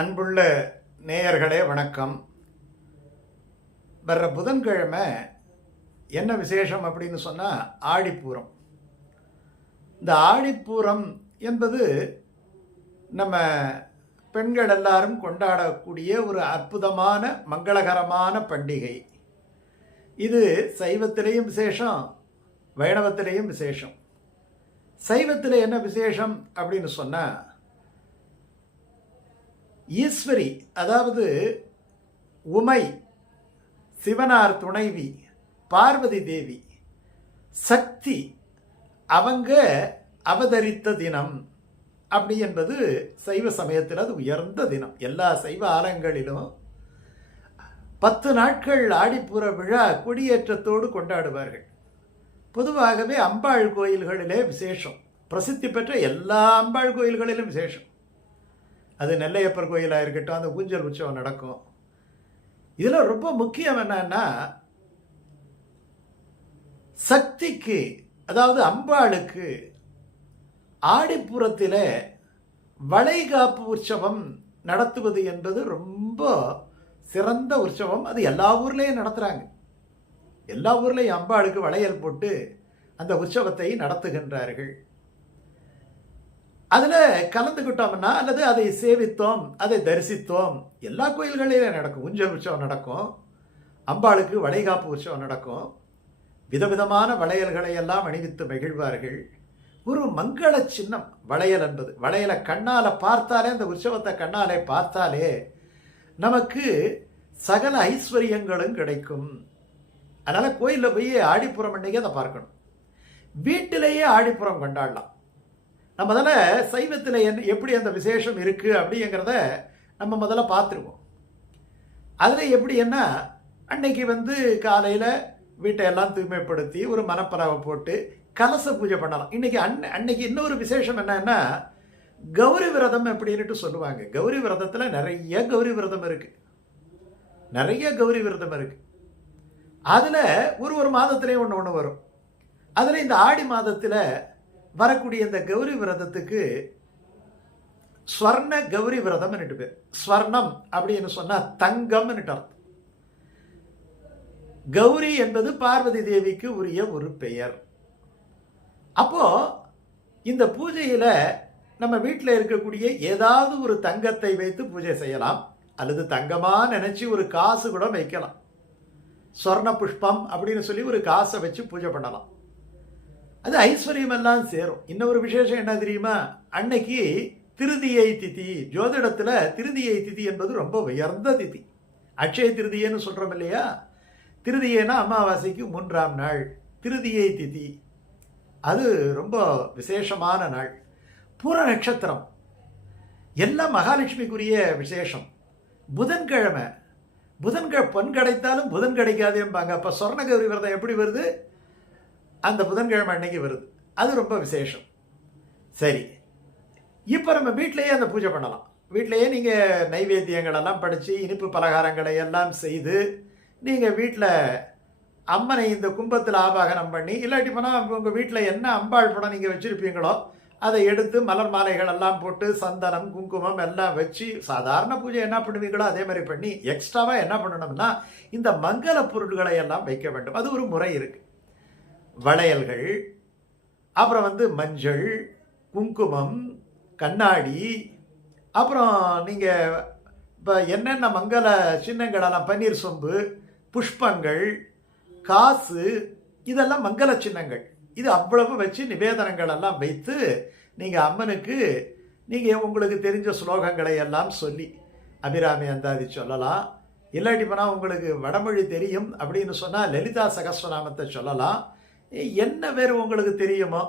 அன்புள்ள நேயர்களே வணக்கம். வர்ற புதன்கிழமை என்ன விசேஷம் அப்படின்னு சொன்னால் ஆடிப்பூரம். இந்த ஆடிப்பூரம் என்பது நம்ம பெண்கள் எல்லாரும் கொண்டாடக்கூடிய ஒரு அற்புதமான மங்களகரமான பண்டிகை. இது சைவத்திலேயும் விசேஷம், வைணவத்திலேயும் விசேஷம். சைவத்தில் என்ன விசேஷம் அப்படின்னு சொன்னால், ஈஸ்வரி அதாவது உமை, சிவனார் துணைவி பார்வதி தேவி, சக்தி அவங்க அவதரித்த தினம் அப்படி என்பது சைவ சமயத்தில் அது உயர்ந்த தினம். எல்லா சைவ ஆலயங்களிலும் 10 நாட்கள் ஆடிப்பூர விழா கொடியேற்றத்தோடு கொண்டாடுவார்கள். பொதுவாகவே அம்பாள் கோயில்களிலே விசேஷம், பிரசித்தி பெற்ற எல்லா அம்பாள் கோயில்களிலும் விசேஷம். அது நெல்லையப்பர் கோயிலாக இருக்கட்டும், அந்த ஊஞ்சல் உற்சவம் நடக்கும். இதில் ரொம்ப முக்கியம் என்னன்னா, சக்திக்கு அதாவது அம்பாளுக்கு ஆடிப்புறத்தில் வளைகாப்பு உற்சவம் நடத்துவது என்பது ரொம்ப சிறந்த உற்சவம். அது எல்லா ஊர்லேயும் நடத்துகிறாங்க. எல்லா ஊர்லேயும் அம்பாளுக்கு வளையல் போட்டு அந்த உற்சவத்தை நடத்துகின்றார்கள். அதில் கலந்துக்கிட்டோம்னா அல்லது அதை சேவித்தோம், அதை தரிசித்தோம், எல்லா கோயில்களிலும் நடக்கும். ஊஞ்சல் உற்சவம் நடக்கும், அம்பாளுக்கு வளைகாப்பு உற்சவம் நடக்கும். விதவிதமான வளையல்களை எல்லாம் அணிவித்து மகிழ்வார்கள். ஒரு மங்கள சின்னம் வளையல் என்பது. வளையலை கண்ணால் பார்த்தாலே, அந்த உற்சவத்தை கண்ணாலே பார்த்தாலே நமக்கு சகல ஐஸ்வர்யங்களும் கிடைக்கும். அதனால் கோயிலில் போய் ஆடிப்புறம் அன்னைக்கு அதை பார்க்கணும். வீட்டிலேயே ஆடிப்புறம் கொண்டாடலாம். நம்ம முதல்ல சைவத்தில் எப்படி அந்த விசேஷம் இருக்குது அப்படிங்கிறத நம்ம முதல்ல பார்த்துருவோம். அதில் எப்படி என்ன, அன்னைக்கு காலையில் வீட்டை எல்லாம் தூய்மைப்படுத்தி ஒரு மனப்பறவை போட்டு கலச பூஜை பண்ணலாம். அன்னைக்கு இன்னொரு விசேஷம் என்னன்னா, கௌரி விரதம் அப்படின்ட்டு சொல்லுவாங்க. கௌரி விரதத்தில் நிறைய கௌரி விரதம் இருக்குது, நிறைய கௌரி விரதம் இருக்குது. அதில் ஒரு மாதத்துலேயே ஒன்று வரும். அதில் இந்த ஆடி மாதத்தில் வரக்கூடிய இந்த கௌரி விரதத்துக்கு ஸ்வர்ண கௌரி விரதம் பேர். ஸ்வர்ணம் அப்படின்னு சொன்னா தங்கம் அர்த்தம். கௌரி என்பது பார்வதி தேவிக்கு உரிய ஒரு பெயர். அப்போ இந்த பூஜையில நம்ம வீட்டில் இருக்கக்கூடிய ஏதாவது ஒரு தங்கத்தை வைத்து பூஜை செய்யலாம், அல்லது தங்கமா நினைச்சு ஒரு காசு கூட வைக்கலாம். ஸ்வர்ண புஷ்பம் அப்படின்னு சொல்லி ஒரு காசை வச்சு பூஜை பண்ணலாம். அது ஐஸ்வர்யம் எல்லாம் சேரும். இன்னொரு விசேஷம் என்ன தெரியுமா, அன்னைக்கு திருதியை திதி. ஜோதிடத்தில் திருதியை திதி என்பது ரொம்ப உயர்ந்த திதி. அட்சய திருதியன்னு சொல்கிறோம் இல்லையா, திருதியைனா அமாவாசைக்கு 3ஆம் நாள் திருதியை திதி. அது ரொம்ப விசேஷமான நாள். பூர நட்சத்திரம் எல்லாம் மகாலட்சுமிக்குரிய விசேஷம். புதன்கிழமை பொன் கிடைத்தாலும் புதன் கிடைக்காதேம்பாங்க. அப்போ சொர்ணகௌரி விரதம் எப்படி வருது, அந்த புதன்கிழமை அன்னைக்கு வருது. அது ரொம்ப விசேஷம். சரி, இப்போ நம்ம வீட்டிலையே அந்த பூஜை பண்ணலாம். வீட்டிலையே நீங்கள் நைவேத்தியங்கள் எல்லாம் படித்து இனிப்பு பலகாரங்களை எல்லாம் செய்து நீங்கள் வீட்டில் அம்மனை இந்த கும்பத்தில் ஆவாகனம் பண்ணி, இல்லாட்டி போனால் உங்கள் வீட்டில் என்ன அம்பாள் படம் நீங்கள் வச்சுருப்பீங்களோ அதை எடுத்து மலர் மாலைகள் எல்லாம் போட்டு சந்தனம் குங்குமம் எல்லாம் வச்சு சாதாரண பூஜை என்ன பண்ணுவீங்களோ அதே மாதிரி பண்ணி எக்ஸ்ட்ராவாக என்ன பண்ணணும்னா இந்த மங்கள பொருட்களை எல்லாம் வைக்க வேண்டும். அது ஒரு முறை இருக்குது. வளையல்கள், அப்புறம் மஞ்சள், குங்குமம், கண்ணாடி, அப்புறம் நீங்கள் இப்போ என்னென்ன மங்கள சின்னங்களெல்லாம், பன்னீர் சொம்பு, புஷ்பங்கள், காசு, இதெல்லாம் மங்கள சின்னங்கள். இது அவ்வளவு வச்சு நிவேதனங்கள் எல்லாம் வைத்து நீங்கள் அம்மனுக்கு நீங்கள் உங்களுக்கு தெரிஞ்ச ஸ்லோகங்களை எல்லாம் சொல்லி அபிராமி அந்தாதி சொல்லலாம். இல்லாட்டி போனால் உங்களுக்கு வடமொழி தெரியும் அப்படின்னு சொன்னால் லலிதா சகஸ்ரநாமத்தை சொல்லலாம். என்ன வேறு உங்களுக்கு தெரியுமோ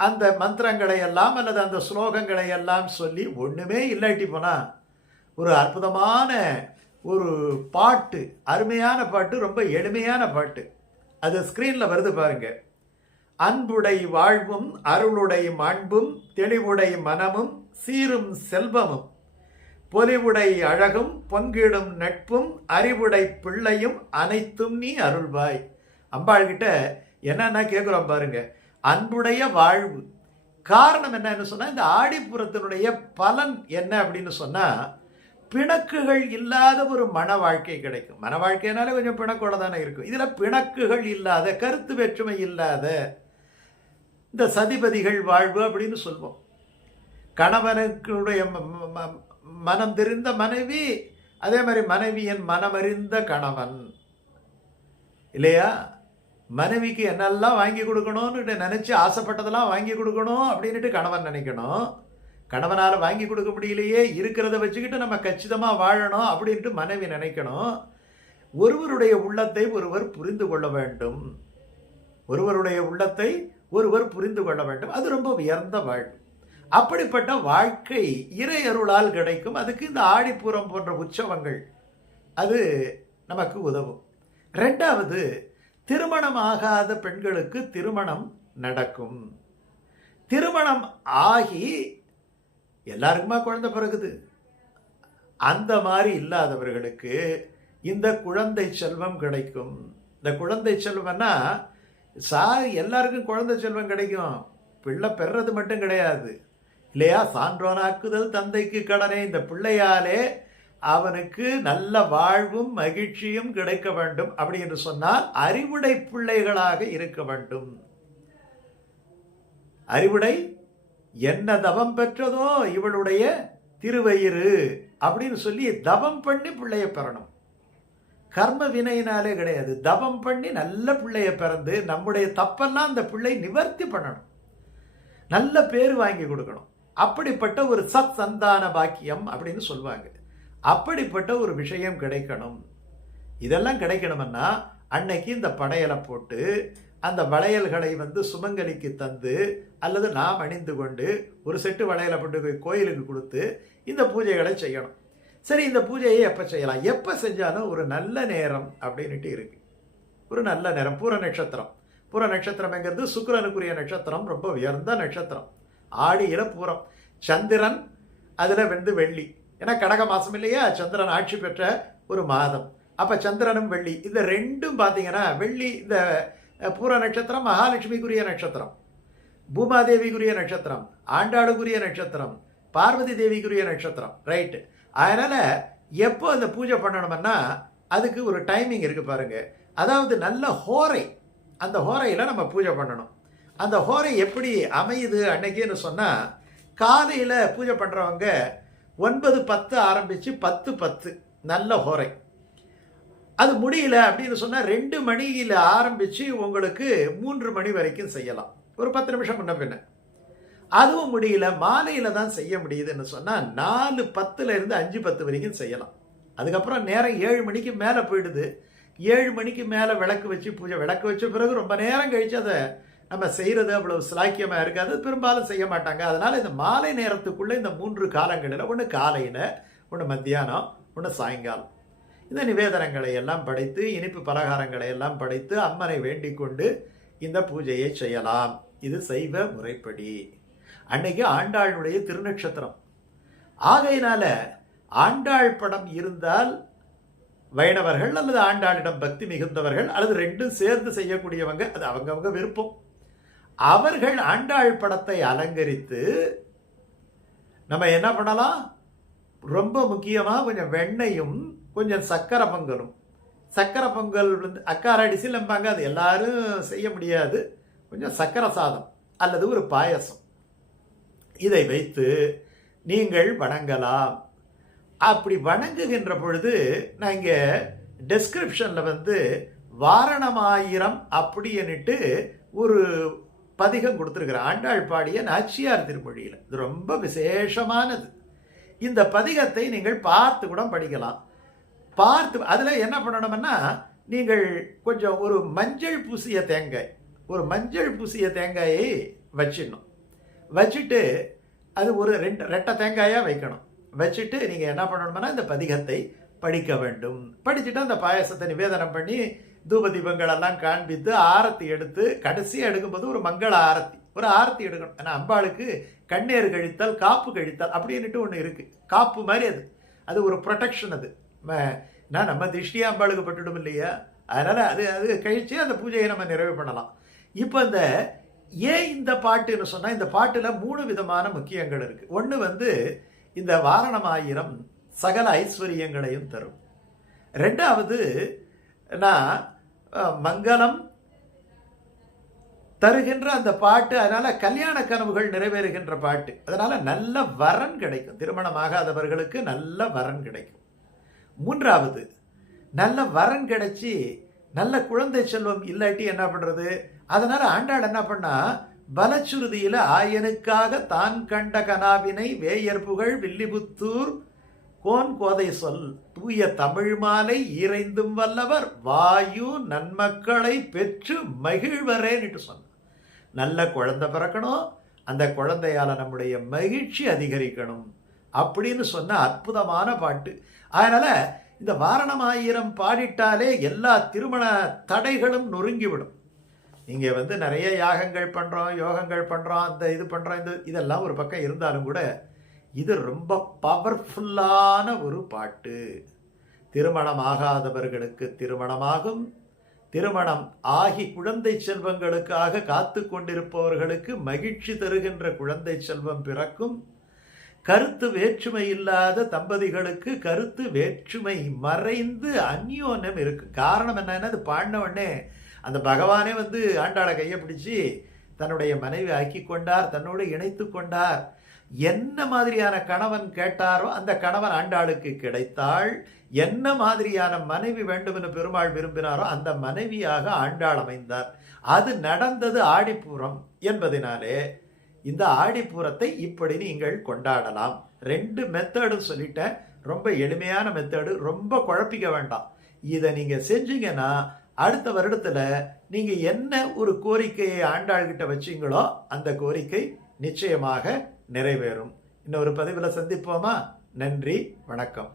அந்த மந்திரங்களை எல்லாம் அல்லது அந்த ஸ்லோகங்களை எல்லாம் சொல்லி, ஒன்றுமே இல்லாட்டி போனால் ஒரு அற்புதமான ஒரு பாட்டு, அருமையான பாட்டு, ரொம்ப எளிமையான பாட்டு. அது ஸ்க்ரீனில் வருது பாருங்க. அன்புடை வாழ்வும் அருளுடை மாண்பும் தெளிவுடை மனமும் சீரும் செல்வமும் பொலிவுடை அழகும் பொங்கிடும் நட்பும் அறிவுடை பிள்ளையும் அனைத்தும் நீ அருள்வாய். அம்பாள்கிட்ட என்னன்னா கேட்குறோம் பாருங்க, அன்புடைய வாழ்வு. காரணம் என்னன்னு சொன்னால், இந்த ஆடிப்புறத்தினுடைய பலன் என்ன அப்படின்னு சொன்னால், பிணக்குகள் இல்லாத ஒரு மன வாழ்க்கை கிடைக்கும். மன வாழ்க்கைனாலே கொஞ்சம் பிணக்கோட தானே இருக்கும். இதில் பிணக்குகள் இல்லாத, கருத்து வேற்றுமை இல்லாத இந்த சதிபதிகள் வாழ்வு அப்படின்னு சொல்வோம். கணவனுக்குடைய மனம் தெரிந்த மனைவி, அதே மாதிரி மனைவியின் மனமறிந்த கணவன் இல்லையா? மனைவிக்கு என்னெல்லாம் வாங்கி கொடுக்கணும்னு நினைச்சு ஆசைப்பட்டதெல்லாம் வாங்கி கொடுக்கணும் அப்படின்ட்டு கணவன் நினைக்கணும். கணவனால் வாங்கி கொடுக்க முடியலையே, இருக்கிறத வச்சுக்கிட்டு நம்ம கச்சிதமாக வாழணும் அப்படின்ட்டு மனைவி நினைக்கணும். ஒருவருடைய உள்ளத்தை ஒருவர் புரிந்து கொள்ள வேண்டும். ஒருவருடைய உள்ளத்தை ஒருவர் புரிந்து கொள்ள வேண்டும். அது ரொம்ப உயர்ந்த வாழ்வு. அப்படிப்பட்ட வாழ்க்கை இறை அருளால் கிடைக்கும். அதுக்கு இந்த ஆடிப்பூரம் போன்ற உற்சவங்கள் அது நமக்கு உதவும். ரெண்டாவது, திருமணம் ஆகாத பெண்களுக்கு திருமணம் நடக்கும். திருமணம் ஆகி எல்லாருக்குமா குழந்தை பிறகுது. அந்த மாதிரி இல்லாதவர்களுக்கு இந்த குழந்தை செல்வம் கிடைக்கும். இந்த குழந்தை செல்வம்னா எல்லாருக்கும் குழந்தை செல்வம் கிடைக்கும். பிள்ளை பெறது மட்டும் கிடையாது இல்லையா? சான்றோனாக்குதல் தந்தைக்கு கடனே. இந்த பிள்ளையாலே அவனுக்கு நல்ல வாழ்வும் மகிழ்ச்சியும் கிடைக்க வேண்டும். அப்படி என்று சொன்னால் அறிவுடை பிள்ளைகளாக இருக்க வேண்டும். அறிவுடை என்ன தவம் பெற்றதோ இவளுடைய திருவயிறு அப்படின்னு சொல்லி தவம் பண்ணி பிள்ளைய பெறணும். கர்ம வினையினாலே கிடையாது. தவம் பண்ணி நல்ல பிள்ளைய பிறந்து நம்முடைய தப்பெல்லாம் அந்த பிள்ளை நிவர்த்தி பண்ணணும். நல்ல பேர் வாங்கி கொடுக்கணும். அப்படிப்பட்ட ஒரு சத் சந்தான பாக்கியம் அப்படின்னு சொல்லுவாங்க. அப்படிப்பட்ட ஒரு விஷயம் கிடைக்கணும். இதெல்லாம் கிடைக்கணும்னா அன்னைக்கு இந்த படையலை போட்டு அந்த வளையல்களை சுமங்கலிக்கு தந்து அல்லது நாம் அணிந்து கொண்டு ஒரு செட்டு வளையலை போட்டு கோயிலுக்கு கொடுத்து இந்த பூஜைகளை செய்யணும். சரி, இந்த பூஜையை எப்போ செய்யலாம்? எப்போ செஞ்சாலும் ஒரு நல்ல நேரம் அப்படின்ட்டு இருக்கு. ஒரு நல்ல நேரம் பூர நட்சத்திரம். பூர நட்சத்திரம்ங்கிறது சுக்கிரனுக்குரிய நட்சத்திரம். ரொம்ப உயர்ந்த நட்சத்திரம். ஆடியில பூரம். சந்திரன் அதில் வெள்ளி. ஏன்னா கடக மாதம் இல்லையா? சந்திரன் ஆட்சி பெற்ற ஒரு மாதம். அப்போ சந்திரனும் வெள்ளி, இந்த ரெண்டும் பார்த்தீங்கன்னா வெள்ளி இந்த பூர நட்சத்திரம் மகாலட்சுமிக்குரிய நட்சத்திரம், பூமாதேவிக்குரிய நட்சத்திரம், ஆண்டாளுக்குரிய நட்சத்திரம், பார்வதி தேவிக்குரிய நட்சத்திரம். ரைட்டு. அதனால் எப்போ அந்த பூஜை பண்ணணும்னா அதுக்கு ஒரு டைமிங் இருக்குது பாருங்க. அதாவது நல்ல ஹோரை, அந்த ஹோரையில் நம்ம பூஜை பண்ணணும். அந்த ஹோரை எப்படி அமையுது அன்னைக்குன்னு சொன்னால், காலையில் பூஜை பண்ணுறவங்க 9:10 ஆரம்பித்து 10:10 நல்ல ஹோரை. அது முடியல அப்படின்னு சொன்னால் 2 மணியில் ஆரம்பித்து உங்களுக்கு 3 மணி வரைக்கும் செய்யலாம். ஒரு 10 நிமிஷம் முன்ன பின்ன. அதுவும் முடியல, மாலையில் தான் செய்ய முடியுதுன்னு சொன்னால் 4:10 5:10 வரைக்கும் செய்யலாம். அதுக்கப்புறம் நேரம் 7 மணிக்கு மேலே போயிடுது. 7 மணிக்கு மேலே விளக்கு வச்சு பூஜை, விளக்கு வச்ச பிறகு ரொம்ப நேரம் கழித்து அதை நம்ம செய்கிறது அவ்வளவு சிலாக்கியமாக இருக்காது. பெரும்பாலும் செய்ய மாட்டாங்க. அதனால் இந்த மாலை நேரத்துக்குள்ளே இந்த 3 காலங்களில், ஒன்று காலையில், ஒன்று மத்தியானம், ஒன்று சாயங்காலம், இந்த நிவேதனங்களை எல்லாம் படைத்து இனிப்பு பலகாரங்களை எல்லாம் படைத்து அம்மனை வேண்டிக் கொண்டு இந்த பூஜையை செய்யலாம். இது சைவ முறைப்படி. அன்னைக்கு ஆண்டாளுடைய திருநட்சத்திரம் ஆகையினால ஆண்டாள் படம் இருந்தால் வைணவர்கள் அல்லது ஆண்டாளிடம் பக்தி மிகுந்தவர்கள் அல்லது ரெண்டும் சேர்ந்து செய்யக்கூடியவங்க, அது அவங்கவங்க விருப்பம். அவர்கள் ஆண்டாள் படத்தை அலங்கரித்து நம்ம என்ன பண்ணலாம்? ரொம்ப முக்கியமாக கொஞ்சம் வெண்ணையும் கொஞ்சம் சக்கரை பொங்கலும். சக்கரை பொங்கல் அக்கார அடிசில் நம்பாங்க, அது எல்லாரும் செய்ய முடியாது. கொஞ்சம் சக்கரை சாதம் அல்லது ஒரு பாயசம், இதை வைத்து நீங்கள் வணங்கலாம். அப்படி வணங்குகின்ற பொழுது நான் இங்கே டெஸ்கிரிப்ஷனில் வாரணமாயிரம் அப்படின்னுட்டு ஒரு பதிகம் கொடுத்துருக்குறேன். ஆண்டாள் பாடிய நாச்சியார் திருமொழியில். இது ரொம்ப விசேஷமானது. இந்த பதிகத்தை நீங்கள் பார்த்து கூட படிக்கலாம். பார்த்து அதில் என்ன பண்ணணும்னா, நீங்கள் கொஞ்சம் ஒரு மஞ்சள் பூசிய தேங்காய், ஒரு மஞ்சள் பூசிய தேங்காயை வச்சிடணும். வச்சுட்டு அது ஒரு ரெட்டை தேங்காயாக வைக்கணும். வச்சுட்டு நீங்கள் என்ன பண்ணணும்னா இந்த பதிகத்தை படிக்க வேண்டும். படிச்சுட்டு அந்த பாயசத்தை நிவேதனம் பண்ணி தூப தீபங்களெல்லாம் காண்பித்து ஆரத்தி எடுத்து கடைசியாக எடுக்கும்போது ஒரு மங்கள ஆரத்தி, ஒரு ஆரத்தி எடுக்கணும். ஏன்னா அம்பாளுக்கு கண்ணீர் கழித்தல், காப்பு கழித்தல் அப்படின்ட்டு ஒன்று இருக்குது. காப்பு மாதிரி அது, அது ஒரு ப்ரொடெக்ஷன். அது நான் நம்ம திருஷ்டியாக அம்பாளுக்கு பட்டுடும் இல்லையா? அதனால் அது அது கழித்து அந்த பூஜையை நம்ம நிறைவு பண்ணலாம். இப்போ ஏன் இந்த பாட்டுன்னு சொன்னால், இந்த பாட்டில் 3 விதமான முக்கியங்கள் இருக்குது. ஒன்று இந்த வாரணமாயிரம் சகல ஐஸ்வர்யங்களையும் தரும். ரெண்டாவது, நான் மங்களம் தருகின்ற அந்த பாட்டு. அதனால கல்யாண கனவுகள் நிறைவேறுகின்ற பாட்டு. அதனால நல்ல வரன் கிடைக்கும். திருமணமாகாதவர்களுக்கு நல்ல வரன் கிடைக்கும். மூன்றாவது, நல்ல வரன் கிடைச்சி நல்ல குழந்தை செல்வம் இல்லாட்டி என்ன பண்றது? அதனால ஆண்டாள் என்ன பண்ணா, பலச்சுருதியில ஆயனுக்காக தான் கண்ட கனாவினை வேயற்புகழ் வில்லிபுத்தூர் கோன் கோதை சொல் தூய தமிழ் மாலை ஈரைந்தும் வல்லவர் வாயு நன்மக்களை பெற்று மகிழ்வரேன்னு சொன்ன. நல்ல குழந்தை பிறக்கணும், அந்த குழந்தையால நம்முடைய மகிழ்ச்சி அதிகரிக்கணும் அப்படின்னு சொன்ன அற்புதமான பாட்டு. அதனால இந்த வாரணமாயிரம் பாடிட்டாலே எல்லா திருமண தடைகளும் நொறுங்கிவிடும். இங்கே நிறைய யாகங்கள் பண்ணுறோம், யோகங்கள் பண்ணுறோம், அந்த இது பண்ணுறோம், இதெல்லாம் ஒரு பக்கம் இருந்தாலும் கூட இது ரொம்ப பவர்ஃபுல்லான ஒரு பாட்டு. திருமணம் ஆகாதவர்களுக்கு திருமணமாகும், திருமணம் ஆகி குழந்தை செல்வங்களுக்காக காத்து கொண்டிருப்பவர்களுக்கு மகிழ்ச்சி தருகின்ற குழந்தை செல்வம் பிறக்கும். கருத்து வேற்றுமை இல்லாத தம்பதிகளுக்கு கருத்து வேற்றுமை மறைந்து அந்யோன்யம் இருக்கு. காரணம் என்னன்னா, அது பாடின உடனே அந்த பகவானே ஆண்டாளை கையை பிடிச்சி தன்னுடைய மனைவி ஆக்கி கொண்டார், தன்னோடு இணைத்து கொண்டார். என்ன மாதிரியான கணவன் கேட்டாரோ அந்த கணவன் ஆண்டாளுக்கு கிடைத்தாள். என்ன மாதிரியான மனைவி வேண்டும் என்று பெருமாள் விரும்பினாரோ அந்த மனைவியாக ஆண்டாள் அமைந்தார். அது நடந்தது ஆடிப்பூரம் என்பதனாலே இந்த ஆடிப்பூரத்தை இப்படி நீங்கள் கொண்டாடலாம். 2 மெத்தடும் சொல்லிட்டேன். ரொம்ப எளிமையான மெத்தடு, ரொம்ப குழப்பிக்க வேண்டாம். இதை நீங்க செஞ்சீங்கன்னா அடுத்த வருடத்துல நீங்க என்ன ஒரு கோரிக்கையை ஆண்டாள் கிட்ட வச்சீங்களோ அந்த கோரிக்கை நிச்சயமாக நிறைவேறும். இன்னொரு பதிவில் சந்திப்போமா? நன்றி, வணக்கம்.